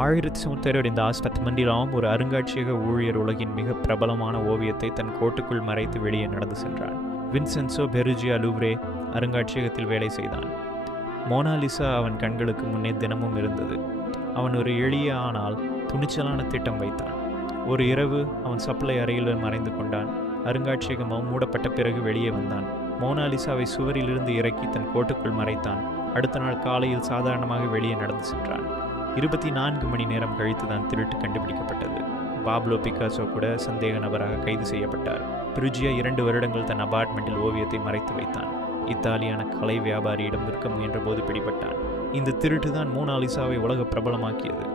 1968 ஒரு அருங்காட்சியக ஊழியர் உலகின் மிக பிரபலமான ஓவியத்தை தன் கோட்டுக்குள் மறைத்து வெளியே நடந்து சென்றான். வின்சென்சோ பெருஜியா லூவ்ரே அருங்காட்சியகத்தில் வேலை செய்தான். மோனாலிசா அவன் கண்களுக்கு முன்னே தினமும் இருந்தது. அவன் ஒரு எளிய ஆனால் துணிச்சலான திட்டம் வைத்தான். ஒரு இரவு அவன் சப்ளை அறையில் மறைந்து கொண்டான். அருங்காட்சியகம் மூடப்பட்ட பிறகு வெளியே வந்தான். மோனாலிசாவை சுவரிலிருந்து இறக்கி தன் கோட்டுக்குள் மறைத்தான். அடுத்த நாள் காலையில் சாதாரணமாக வெளியே நடந்து சென்றான். 24 மணி நேரம் கழித்து தான் திருட்டு கண்டுபிடிக்கப்பட்டது. பாப்லோ பிகாசோ கூட சந்தேக நபராக கைது செய்யப்பட்டார். பெருஜியா 2 வருடங்கள் தன் அபார்ட்மெண்ட்டில் ஓவியத்தை மறைத்து வைத்தான். இத்தாலியான கலை வியாபாரியிடம் விற்க முயன்ற போது பிடிபட்டான். இந்த திருட்டு தான் மோனாலிசாவை உலக பிரபலமாக்கியது.